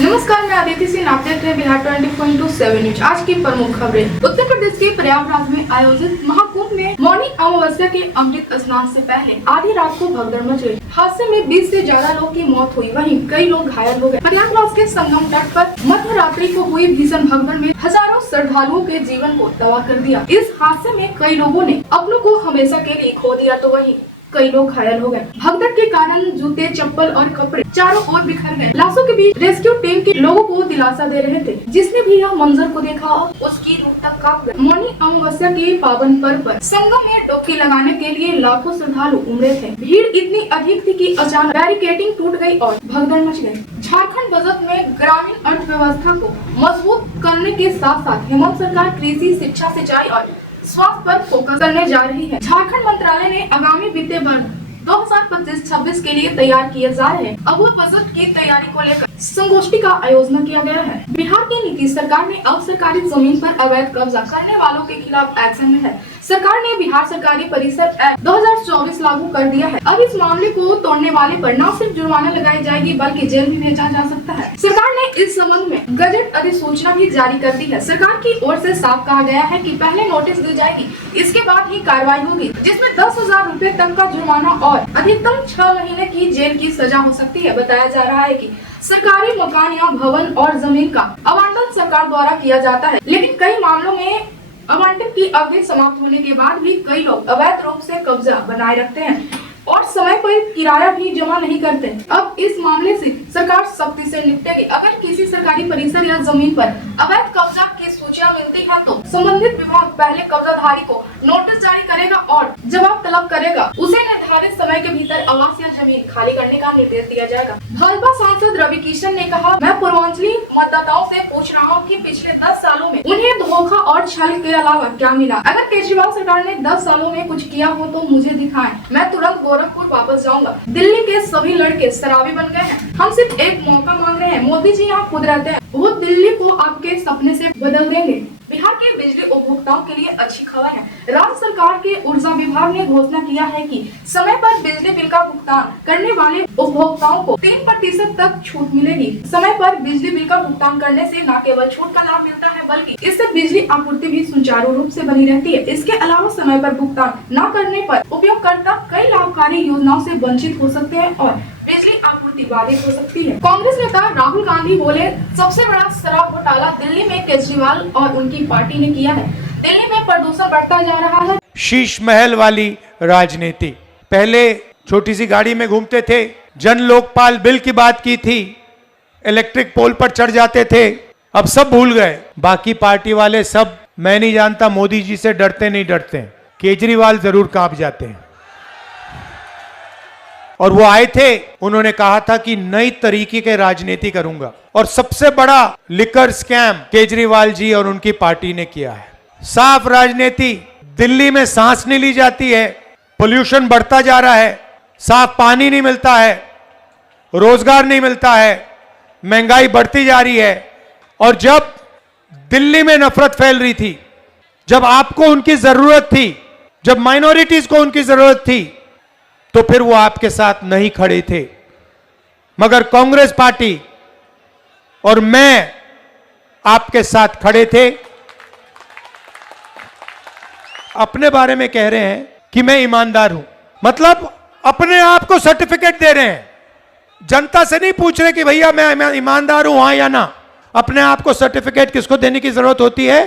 नमस्कार, मैं आदित्य सिंह। आप देख रहे हैं बिहार 24/7 न्यूज। आज की प्रमुख खबरें। उत्तर प्रदेश के प्रयागराज में आयोजित महाकुंभ में मौनी अमावस्या के अमृत स्नान से पहले आधी रात को भगदड़ मच गई। हादसे में 20 से ज्यादा लोगों की मौत हुई, वहीं कई लोग घायल हो गए। प्रयागराज के संगम तट पर मध्य रात्रि को हुई भीषण भगदड़ में हजारों श्रद्धालुओं के जीवन को तबाह कर दिया। इस हादसे में कई लोगों ने अपनों को हमेशा के लिए खो दिया, तो वहीं कई लोग घायल हो गए। भगदड़ के कारण जूते, चप्पल और कपड़े चारों ओर बिखर गए। लाशों के बीच रेस्क्यू टीम के लोगों को दिलासा दे रहे थे। जिसने भी यह मंजर को देखा उसकी रूह तक कांप गई। मौनी अमावस्या के पावन पर्व पर संगम में डुबकी लगाने के लिए लाखों श्रद्धालु उमड़े थे। भीड़ इतनी अधिक थी कि अचानक बैरिकेडिंग टूट गई और भगदड़ मच गई। झारखंड बजट में ग्रामीण अर्थव्यवस्था को मजबूत करने के साथ साथ हेमंत सरकार कृषि, शिक्षा, सिंचाई और स्वास्थ्य पर फोकस करने जा रही है। झारखंड मंत्रालय ने आगामी वित्तीय वर्ष 2025-26 के लिए तैयार किए जा रहे अगले बजट की तैयारी को लेकर संगोष्ठी का आयोजन किया गया है। बिहार की नीतीश सरकार ने अब सरकारी जमीन पर अवैध कब्जा करने वालों के खिलाफ एक्शन में है। सरकार ने बिहार सरकारी परिसर एक्ट 2024 लागू कर दिया है। अब इस मामले को तोड़ने वाले पर न सिर्फ जुर्माना लगाई जाएगी बल्कि जेल भी भेजा जा सकता है। सरकार ने इस संबंध में गजट अधिसूचना भी जारी कर दी है। सरकार की ओर से साफ कहा गया है कि पहले नोटिस दी जाएगी, इसके बाद ही कार्रवाई होगी, जिसमें 10,000 रूपए तक का जुर्माना और अधिकतम 6 महीने की जेल की सजा हो सकती है। बताया जा रहा है कि सरकारी मकान या भवन और जमीन का आवंटन सरकार द्वारा किया जाता है, लेकिन कई मामलों में आवंटन की अवधि समाप्त होने के बाद भी कई लोग अवैध रूप से कब्जा बनाए रखते हैं और समय पर किराया भी जमा नहीं करते। अब इस मामले से सरकार सख्ती से निपटेगी। अगर किसी सरकारी परिसर या जमीन पर अवैध कब्जा की सूचना मिलती है तो संबंधित विभाग पहले कब्जाधारी को नोटिस जारी करेगा और जवाब तलब करेगा। उसे निर्धारित समय के भीतर आवास या जमीन खाली करने का निर्देश दिया जाएगा। भाजपा सांसद रवि किशन ने कहा, मैं पूर्वांचली मतदाताओं से पूछ रहा हूँ कि पिछले 10 सालों में उन्हें धोखा और छल के अलावा क्या मिला। अगर केजरीवाल सरकार ने 10 सालों में कुछ किया हो तो मुझे दिखाएं। मैं तुरंत गोरखपुर वापस जाऊंगा। दिल्ली के सभी लड़के शराबी बन गए हैं। हम सिर्फ एक मौका मांग रहे हैं। मोदी जी यहाँ खुद रहते हैं, वो दिल्ली को आपके सपने से बदल देंगे। बिहार के बिजली उपभोक्ताओं के लिए अच्छी खबर है। राज्य सरकार के ऊर्जा विभाग ने घोषणा किया है कि समय पर बिजली बिल का भुगतान करने वाले उपभोक्ताओं को 3% तक छूट मिलेगी। समय पर बिजली बिल का भुगतान करने से न केवल छूट का लाभ मिलता है बल्कि इससे बिजली आपूर्ति भी सुचारू रूप से बनी रहती है। इसके अलावा समय पर भुगतान न करने पर उपयोगकर्ता कई लाभकारी योजनाओं से वंचित हो सकते हैं और बिजली आपूर्ति बाधित हो सकती है। कांग्रेस नेता राहुल गांधी बोले, सबसे बड़ा शराब घोटाला दिल्ली में केजरीवाल और उनकी पार्टी ने किया है। दिल्ली में प्रदूषण बढ़ता जा रहा है। शीश महल वाली राजनीति। पहले छोटी सी गाड़ी में घूमते थे, जन लोकपाल बिल की बात की थी, इलेक्ट्रिक पोल पर चढ़ जाते थे, अब सब भूल गए। बाकी पार्टी वाले सब, मैं नहीं जानता मोदी जी से डरते नहीं डरते, केजरीवाल जरूर कांप जाते हैं। और वो आए थे, उन्होंने कहा था कि नई तरीके के राजनीति करूंगा और सबसे बड़ा लिकर स्कैम केजरीवाल जी और उनकी पार्टी ने किया है। साफ राजनीति। दिल्ली में सांस नहीं ली जाती है, पोल्यूशन बढ़ता जा रहा है, साफ पानी नहीं मिलता है, रोजगार नहीं मिलता है, महंगाई बढ़ती जा रही है। और जब दिल्ली में नफरत फैल रही थी, जब आपको उनकी जरूरत थी, जब माइनॉरिटीज को उनकी जरूरत थी, तो फिर वो आपके साथ नहीं खड़े थे। मगर कांग्रेस पार्टी और मैं आपके साथ खड़े थे। अपने बारे में कह रहे हैं कि मैं ईमानदार हूं, मतलब अपने आप को सर्टिफिकेट दे रहे हैं। जनता से नहीं पूछ रहे कि भैया मैं ईमानदार हूं, हां या ना। अपने आप को सर्टिफिकेट किसको देने की जरूरत होती है?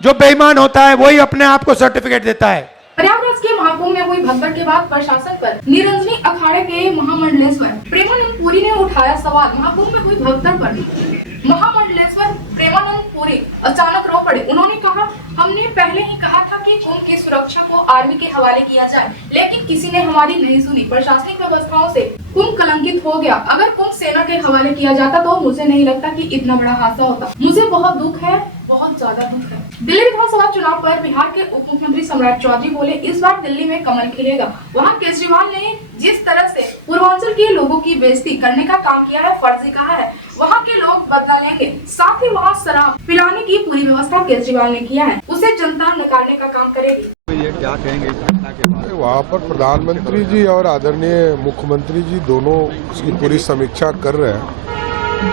जो बेईमान होता है वही अपने आप को सर्टिफिकेट देता है। प्रयागराज के महाकुंभ में हुई भगदड़ के बाद प्रशासन पर निरंजनी अखाड़े के महामंडलेश्वर प्रेमानंद पुरी ने उठाया सवाल। महाकुंभ में हुई भगदड़ पर महामंडलेश्वर प्रेमानंद पुरी अचानक रो पड़े। उन्होंने कहा, हमने पहले ही कहा था कि कुंभ की सुरक्षा को आर्मी के हवाले किया जाए, लेकिन किसी ने हमारी नहीं सुनी। प्रशासनिक व्यवस्थाओं से कुंभ कलंकित हो गया। अगर कुंभ सेना के हवाले किया जाता तो मुझे नहीं लगता कि इतना बड़ा हादसा होता। मुझे बहुत दुख है, बहुत ज्यादा दुख है। दिल्ली विधानसभा चुनाव पर बिहार के उप मुख्यमंत्री सम्राट चौधरी बोले, इस बार दिल्ली में कमल खिलेगा। वहाँ केजरीवाल ने जिस तरह से पूर्वांचल के लोगों की बेइज्जती करने का काम किया है, फर्जी कहा है, वहाँ के लोग बदला लेंगे। साथ ही वहाँ शराब पिलाने की पूरी व्यवस्था केजरीवाल ने किया है, उसे जनता नकारने का काम करेगी। ये क्या कहेंगे इस घटना के बारे में? वहाँ पर प्रधानमंत्री जी और आदरणीय मुख्यमंत्री जी दोनों इसकी पूरी समीक्षा कर रहे हैं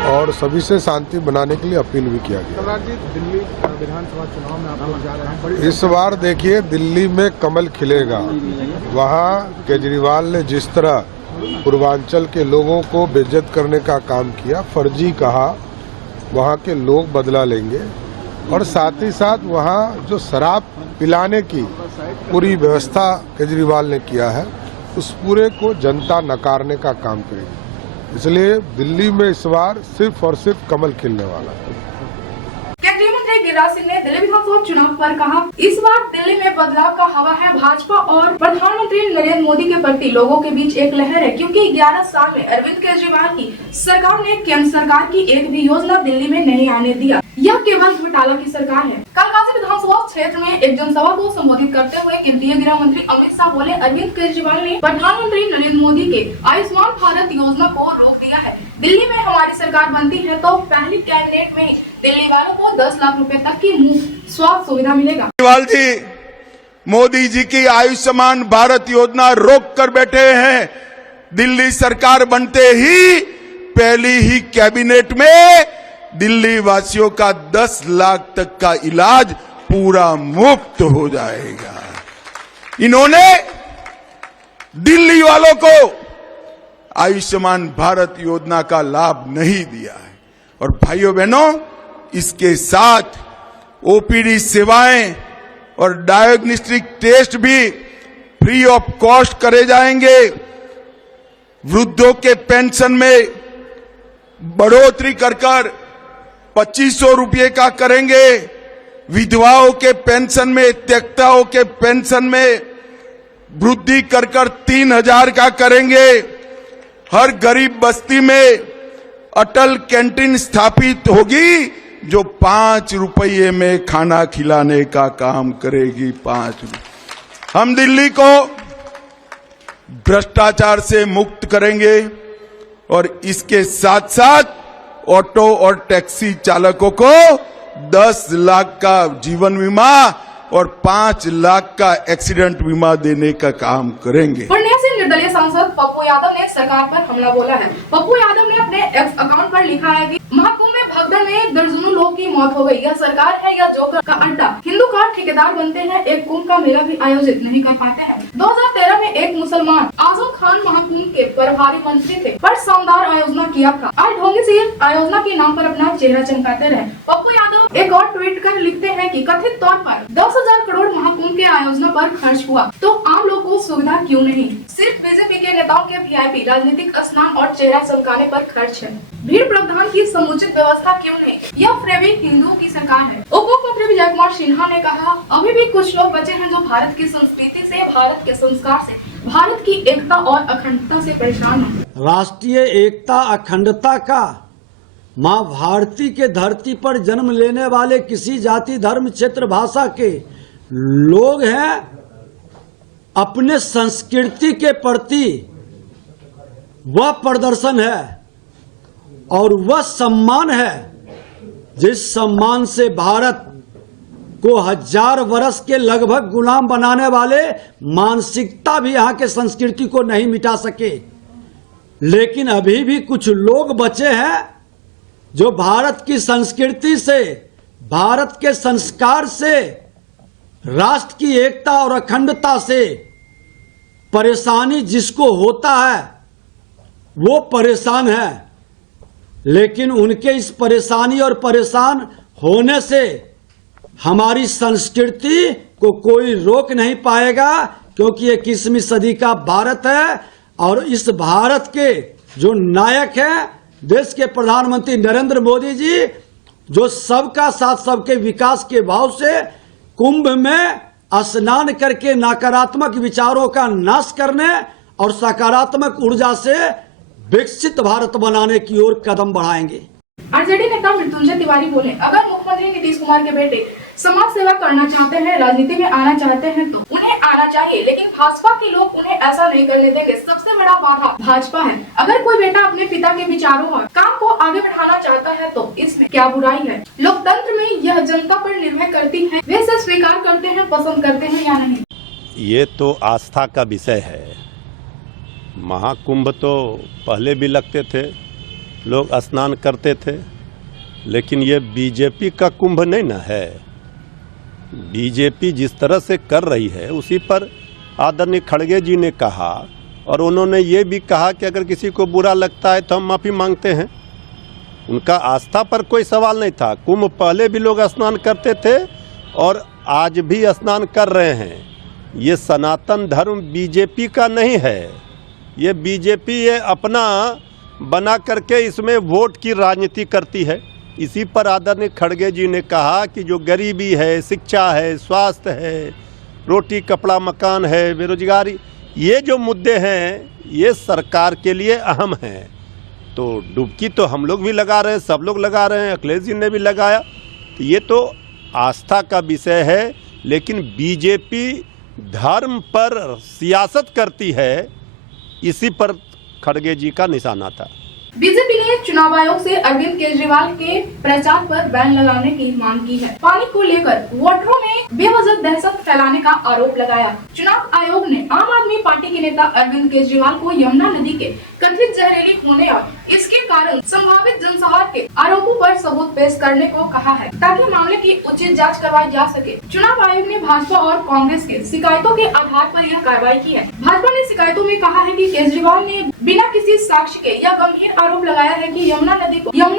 और सभी से शांति बनाने के लिए अपील भी किया गया। सम्राट जी, दिल्ली विधानसभा चुनाव में आप लोग जा रहे हैं, बड़ी इस बार देखिए दिल्ली में कमल खिलेगा। वहाँ केजरीवाल ने जिस तरह पूर्वांचल के लोगों को बेइज्जत करने का काम किया, फर्जी कहा, वहाँ के लोग बदला लेंगे। और साथ ही साथ वहाँ जो शराब पिलाने की पूरी व्यवस्था केजरीवाल ने किया है, उस पूरे को जनता नकारने का काम करेगी। इसलिए दिल्ली में इस बार सिर्फ और सिर्फ कमल खिलने वाला है। केंद्रीय मंत्री गिरिराज सिंह ने दिल्ली विधानसभा चुनाव पर कहा, इस बार दिल्ली में बदलाव का हवा है। भाजपा और प्रधानमंत्री नरेंद्र मोदी के प्रति लोगों के बीच एक लहर है, क्योंकि 11 साल में अरविंद केजरीवाल की सरकार ने केंद्र सरकार की एक भी योजना दिल्ली में नहीं आने दिया। यह केवल घोटाला की सरकार है। कल काशी विधानसभा क्षेत्र में एक जनसभा को संबोधित करते हुए केंद्रीय गृह मंत्री अमित शाह बोले, अरविंद केजरीवाल ने प्रधानमंत्री नरेंद्र मोदी के आयुष्मान भारत योजना को रोक दिया है। दिल्ली में हमारी सरकार बनती है तो पहली कैबिनेट में दिल्ली वालों को 10 लाख रुपए तक की मुफ्त स्वास्थ्य सुविधा मिलेगा। केजरीवाल जी मोदी जी की आयुष्मान भारत योजना रोक कर बैठे हैं। दिल्ली सरकार बनते ही पहली ही कैबिनेट में दिल्ली वासियों का 10 लाख तक का इलाज पूरा मुफ्त हो जाएगा। इन्होंने दिल्ली वालों को आयुष्मान भारत योजना का लाभ नहीं दिया है। और भाइयों बहनों, इसके साथ ओपीडी सेवाएं और डायग्नोस्टिक टेस्ट भी फ्री ऑफ कॉस्ट करे जाएंगे। वृद्धों के पेंशन में बढ़ोतरी कर 2500 रुपये का करेंगे। विधवाओं के पेंशन में, त्यक्ताओं के पेंशन में वृद्धि कर 3000 का करेंगे। हर गरीब बस्ती में अटल कैंटीन स्थापित होगी, जो 5 रुपये में खाना खिलाने का काम करेगी। 5 रुपये। हम दिल्ली को भ्रष्टाचार से मुक्त करेंगे और इसके साथ साथ ऑटो और टैक्सी चालकों को 10 लाख का जीवन बीमा और 5 लाख का एक्सीडेंट बीमा देने का काम करेंगे। पूर्णिया से निर्दलीय सांसद पप्पू यादव ने सरकार पर हमला बोला है। पप्पू यादव ने अपने एक्स अकाउंट पर लिखा है कि महाकुंभ में भगदड़ में दर्जनों लोगों की मौत हो गई। यह सरकार है या जोकर का अड्डा। हिंदू का ठेकेदार बनते हैं, एक कुंभ का मेला भी आयोजित नहीं कर पाते हैं। 2013 में एक मुसलमान आजम खान महाकुंभ के प्रभारी मंत्री थे, पर शानदार आयोजना किया था। आज ढोंगी सिर्फ आयोजना के नाम पर अपना चेहरा चमकाते रहे। पप्पू यादव एक और ट्वीट कर लिखते हैं कि कथित तौर पर 10,000 करोड़ महाकुंभ के आयोजना पर खर्च हुआ, तो आम लोगों को सुविधा क्यों नहीं? सिर्फ बीजेपी के नेताओं के वीआईपी राजनीतिक स्नान और चेहरा चमकाने पर खर्च है। भीड़ प्रावधान की समुचित व्यवस्था क्यों नहीं? यह फ्रेवी हिंदुओं की सरकार है। उप मुख्यमंत्री विजय कुमार सिन्हा ने कहा, अभी भी कुछ लोग बचे हैं जो भारत की संस्कृति से, भारत के संस्कार से, भारत की एकता और अखंडता से परेशान है। राष्ट्रीय एकता अखंडता का माँ भारती के धरती पर जन्म लेने वाले किसी जाति धर्म क्षेत्र भाषा के लोग हैं। अपने संस्कृति के प्रति वह प्रदर्शन है और वह सम्मान है जिस सम्मान से भारत को 1000 वर्ष के लगभग गुलाम बनाने वाले मानसिकता भी यहाँ के संस्कृति को नहीं मिटा सके। लेकिन अभी भी कुछ लोग बचे हैं जो भारत की संस्कृति से, भारत के संस्कार से, राष्ट्र की एकता और अखंडता से परेशानी जिसको होता है वो परेशान है। लेकिन उनके इस परेशानी और परेशान होने से हमारी संस्कृति को कोई रोक नहीं पाएगा, क्योंकि ये 21वीं सदी का भारत है और इस भारत के जो नायक हैं, देश के प्रधानमंत्री नरेंद्र मोदी जी, जो सबका साथ सबके विकास के भाव से कुंभ में स्नान करके नकारात्मक विचारों का नाश करने और सकारात्मक ऊर्जा से विकसित भारत बनाने की ओर कदम बढ़ाएंगे। आरजेडी नेता मृत्युंजय तिवारी बोले, अगर मुख्यमंत्री नीतीश कुमार के बेटे समाज सेवा करना चाहते हैं, राजनीति में आना चाहते हैं तो उन्हें आना चाहिए, लेकिन भाजपा के लोग उन्हें ऐसा नहीं करने देंगे। सबसे बड़ा बाधा भाजपा है। अगर कोई बेटा अपने पिता के विचारों और काम को आगे बढ़ाना चाहता है तो इसमें क्या बुराई है? लोकतंत्र में यह जनता पर निर्भर करती है, वे इसे स्वीकार करते हैं, पसंद करते हैं या नहीं। ये तो आस्था का विषय है। महाकुंभ तो पहले भी लगते थे, लोग स्नान करते थे, लेकिन ये बीजेपी का कुंभ नहीं ना है। बीजेपी जिस तरह से कर रही है उसी पर आदरणीय खड़गे जी ने कहा, और उन्होंने ये भी कहा कि अगर किसी को बुरा लगता है तो हम माफ़ी मांगते हैं। उनका आस्था पर कोई सवाल नहीं था। कुंभ पहले भी लोग स्नान करते थे और आज भी स्नान कर रहे हैं। ये सनातन धर्म बीजेपी का नहीं है। ये बीजेपी ये अपना बना करके इसमें वोट की राजनीति करती है। इसी पर आदरणीय खड़गे जी ने कहा कि जो गरीबी है, शिक्षा है, स्वास्थ्य है, रोटी कपड़ा मकान है, बेरोजगारी, ये जो मुद्दे हैं ये सरकार के लिए अहम हैं। तो डुबकी तो हम लोग भी लगा रहे हैं, सब लोग लगा रहे हैं, अखिलेश जी ने भी लगाया। तो ये तो आस्था का विषय है, लेकिन बीजेपी धर्म पर सियासत करती है, इसी पर खड़गे जी का निशाना था। बीजेपी ने चुनाव आयोग से अरविंद केजरीवाल के प्रचार पर बैन लगाने की मांग की है। पानी को लेकर वोटरों में बेवजह दहशत फैलाने का आरोप लगाया। चुनाव आयोग ने आम आदमी पार्टी के नेता अरविंद केजरीवाल को यमुना नदी के कथित जहरीली होने और इसके कारण संभावित जनसंहार के आरोपों पर सबूत पेश करने को कहा है, ताकि मामले की उचित जाँच करवाई जा सके। चुनाव आयोग ने भाजपा और कांग्रेस के शिकायतों के आधार पर यह कार्रवाई की है। भाजपा ने शिकायतों में कहा है कि केजरीवाल ने बिना किसी साक्ष्य के यह गंभीर आरोप लगाया है कि यमुना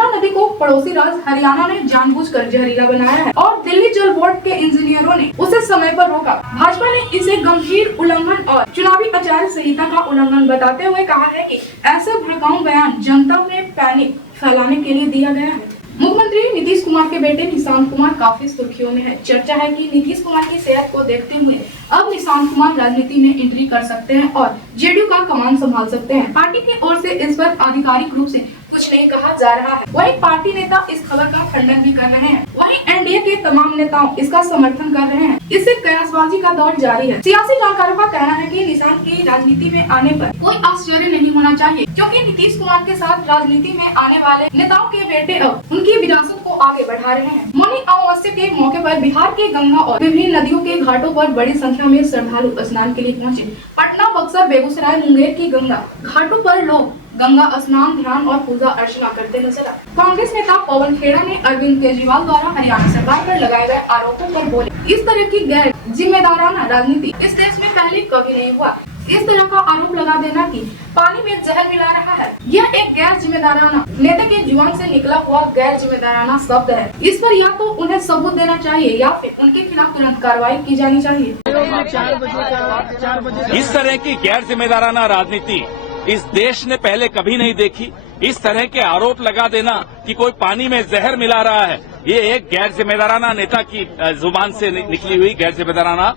नदी को पड़ोसी राज्य हरियाणा ने जानबूझकर जहरीला बनाया है और दिल्ली जल बोर्ड के इंजीनियरों ने उसे समय पर रोका। भाजपा ने इसे गंभीर उल्लंघन और चुनावी आचार संहिता का उल्लंघन बताते हुए कहा है कि ऐसे भड़काऊ बयान जनता में पैनिक फैलाने के लिए दिया गया है। मुख्यमंत्री नीतीश कुमार के बेटे निशांत कुमार काफी सुर्खियों में है। चर्चा है कि नीतीश कुमार की सेहत को देखते हुए अब निशांत कुमार राजनीति में एंट्री कर सकते हैं और जेडीयू का कमान संभाल सकते हैं। पार्टी की ओर से इस पर आधिकारिक रूप से कुछ नहीं कहा जा रहा है। वहीं पार्टी नेता इस खबर का खंडन भी कर रहे हैं। वहीं एनडीए के तमाम नेताओं इसका समर्थन कर रहे हैं। इससे कयासबाजी का दौर जारी है। सियासी जानकारों का कहना है कि निशांत की राजनीति में आने पर कोई आश्चर्य नहीं होना चाहिए, क्योंकि नीतीश कुमार के साथ राजनीति में आने वाले नेताओं के बेटे अब उनकी विरासत को आगे बढ़ा रहे हैं। मौनी अमावस्या के मौके पर बिहार के गंगा और विभिन्न नदियों के घाटों पर बड़ी संख्या में श्रद्धालु स्नान के लिए पहुंचे। पटना, बक्सर, बेगूसराय, मुंगेर की गंगा घाटों पर लोग गंगा स्नान, ध्यान और पूजा अर्चना करते नजर आए। कांग्रेस नेता पवन खेड़ा ने अरविंद केजरीवाल द्वारा हरियाणा सरकार पर लगाए गए आरोपों पर बोले, इस तरह की गैर जिम्मेदाराना राजनीति इस देश में पहले कभी नहीं हुआ। इस तरह का आरोप लगा देना कि पानी में जहर मिला रहा है, यह एक गैर जिम्मेदाराना नेता के जुबान से निकला हुआ गैर जिम्मेदाराना शब्द है। इस पर या तो उन्हें सबूत देना चाहिए या फिर उनके खिलाफ तुरंत कार्रवाई की जानी चाहिए। 4 बजे इस तरह की गैर जिम्मेदाराना राजनीति इस देश ने पहले कभी नहीं देखी। इस तरह के आरोप लगा देना कि कोई पानी में जहर मिला रहा है, ये एक गैर जिम्मेदाराना नेता की जुबान से निकली हुई गैर जिम्मेदाराना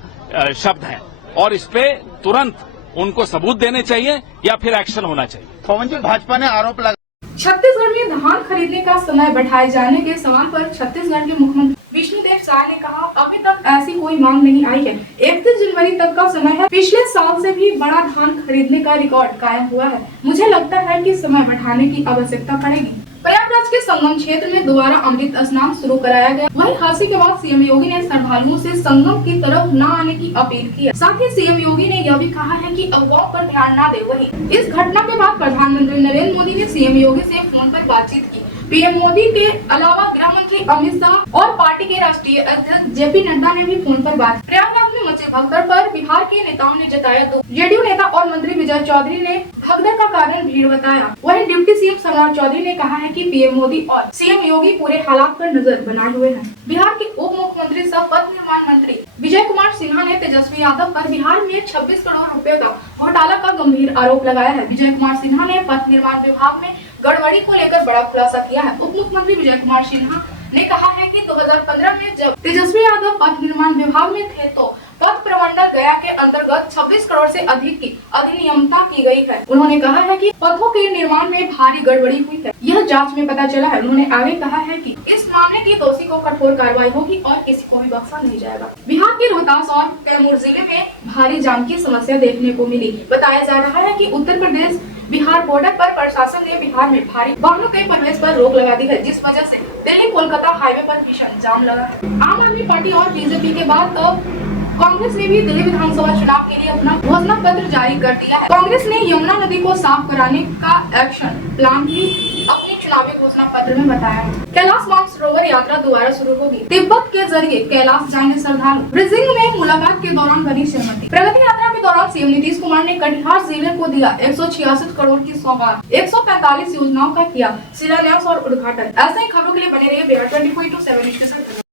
शब्द है और इस पे तुरंत उनको सबूत देने चाहिए या फिर एक्शन होना चाहिए। पवन जी, भाजपा ने आरोप लगा छत्तीसगढ़ में धान खरीदने का समय बढ़ाए जाने के सवाल पर छत्तीसगढ़ के मुख्यमंत्री विष्णुदेव साय ने कहा, अभी तक ऐसी कोई मांग नहीं आई है। 31 जनवरी तक का समय है। पिछले साल से भी बड़ा धान खरीदने का रिकॉर्ड कायम हुआ है। मुझे लगता है कि समय बढ़ाने की आवश्यकता पड़ेगी। प्रयागराज के संगम क्षेत्र में दोबारा अमृत स्नान शुरू कराया गया। वहीं हादसे के बाद सीएम योगी ने श्रद्धालुओं से संगम की तरफ न आने की अपील की है। साथ ही सीएम योगी ने यह भी कहा है कि अफवाहों पर ध्यान न दे। वहीं इस घटना के बाद प्रधानमंत्री नरेंद्र मोदी ने सीएम योगी से फोन पर बातचीत की। पीएम मोदी के अलावा गृह मंत्री अमित शाह और पार्टी के राष्ट्रीय अध्यक्ष जेपी नड्डा ने भी फोन पर बात। प्रयागराज में मचे भगदड़ पर बिहार के नेताओं ने जताया दुख। जेडीयू नेता और मंत्री विजय चौधरी ने भगदड़ का कारण भीड़ बताया। वहीं डिप्टी सीएम सम्राट चौधरी ने कहा है कि पीएम मोदी और सीएम योगी पूरे हालात पर नजर बनाए हुए हैं। बिहार के उप मुख्यमंत्री सह पथ निर्माण मंत्री विजय कुमार सिन्हा ने तेजस्वी यादव पर बिहार में 26 करोड़ रुपए का घोटाला का गंभीर आरोप लगाया है। विजय कुमार सिन्हा ने पथ निर्माण विभाग में गड़बड़ी को लेकर बड़ा खुलासा किया है। उप मुख्यमंत्री विजय कुमार सिन्हा ने कहा है कि 2015 में जब तेजस्वी यादव पथ निर्माण विभाग में थे तो पथ प्रमंडल गया के अंतर्गत 26 करोड़ से अधिक की अधिनियमता की गई है। उन्होंने कहा है कि पथों के निर्माण में भारी गड़बड़ी हुई है, यह जांच में पता चला है। उन्होंने आगे कहा है कि इस मामले की दोषी को कठोर कार्रवाई होगी और किसी को भी बख्शा नहीं जाएगा। बिहार के रोहतास और कैमूर जिले में भारी जाम की समस्या देखने को मिली। बताया जा रहा है कि उत्तर प्रदेश बिहार बॉर्डर पर प्रशासन ने बिहार में भारी वाहनों के प्रवेश पर रोक लगा दी है, जिस वजह से दिल्ली कोलकाता हाईवे पर भीषण जाम लगा है। आम आदमी पार्टी और बीजेपी के बाद अब कांग्रेस ने भी दिल्ली विधानसभा चुनाव के लिए अपना घोषणा पत्र जारी कर दिया है। कांग्रेस ने यमुना नदी को साफ कराने का एक्शन प्लान भी अपने चुनावी घोषणा पत्र में बताया है। कैलाश मानसरोवर यात्रा दोबारा शुरू होगी। तिब्बत के जरिए कैलाश जाएंगे श्रद्धालु। ब्रिजिंग में मुलाकात के दौरान बनी सहमति। प्रगति यात्रा के दौरान सीएम नीतीश कुमार ने कटिहार जिले को दिया 166 करोड़ की सौगात। 145 योजनाओं का किया शिलान्यास और उद्घाटन। ऐसे ही खबरों के लिए बने रहिए बिहार 24/7 न्यूज़ के साथ।